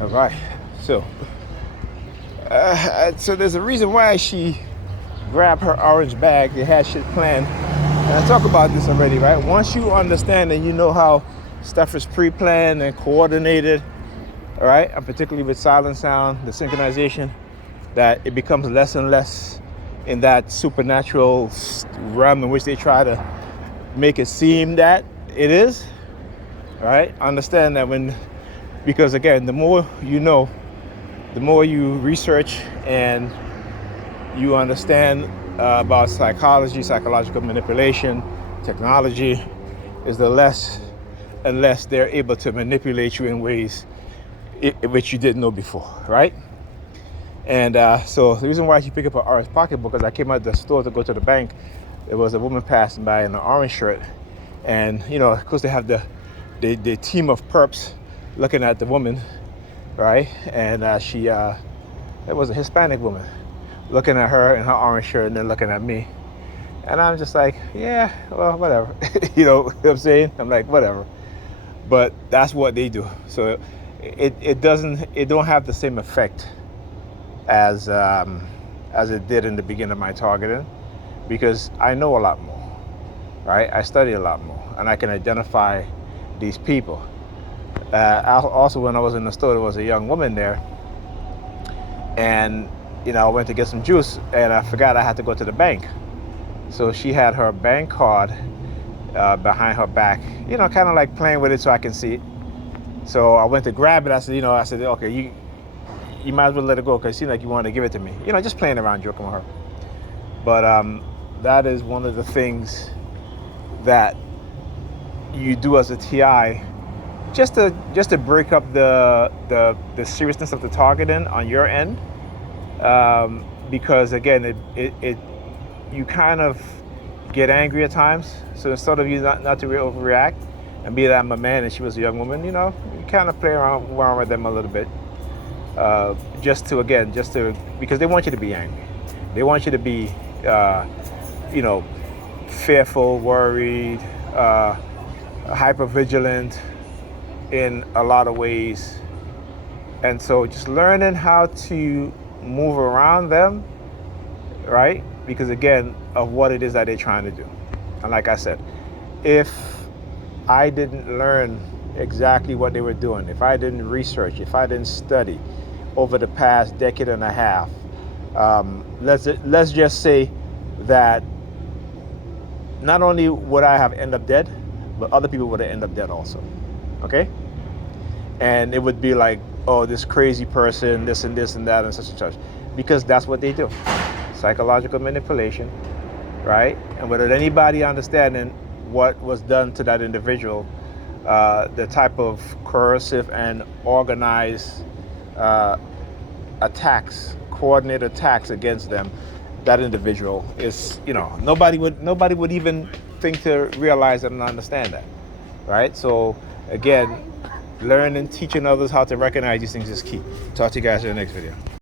All right. So, so there's a reason why she grabbed her orange bag. They had shit planned. And I talk about this already, right? Once you understand and you know how stuff is pre-planned and coordinated, all right, and particularly with silent sound, the synchronization, that it becomes less and less in that supernatural realm in which they try to make it seem that it is. All right, understand that because again, the more you know, the more you research and you understand about psychology, psychological manipulation, technology, is the less and less they're able to manipulate you in ways which you didn't know before, right? And so the reason why she picked up an orange pocketbook is I came out the store to go to the bank. There was a woman passing by in an orange shirt, and of course they have the team of perps looking at the woman, right? And it was a Hispanic woman looking at her in her orange shirt and then looking at me. And I'm just like, yeah, well, whatever. You know what I'm saying? I'm like, whatever. But that's what they do. So it don't have the same effect as it did in the beginning of my targeting, because I know a lot more, right? I study a lot more, and I can identify these people. Also, when I was in the store, there was a young woman there, and I went to get some juice, and I forgot I had to go to the bank. So she had her bank card behind her back, kind of like playing with it so I can see it. So I went to grab it. I said, okay, you might as well let it go because it seemed like you wanted to give it to me. Just playing around, joking with her. But that is one of the things that you do as a TI, just to break up the seriousness of the targeting on your end, because again, it you kind of get angry at times. So instead of you not to overreact and be that I'm a man and she was a young woman, you kind of play around with them a little bit, just to because they want you to be angry. They want you to be fearful, worried, hyper vigilant in a lot of ways. And so just learning how to move around them, right? Because again, of what it is that they're trying to do. And like I said, if I didn't learn exactly what they were doing, if I didn't research, if I didn't study over the past decade and a half, let's just say that not only would I have ended up dead, but other people would have ended up dead also. Okay? And it would be like, oh, this crazy person, this and this and that and such and such. Because that's what they do. Psychological manipulation, right? And without anybody understanding what was done to that individual, the type of coercive and organized coordinated attacks against them, that individual is, nobody would even think to realize and understand that, right? So again, learning, teaching others how to recognize these things is key. Talk to you guys in the next video.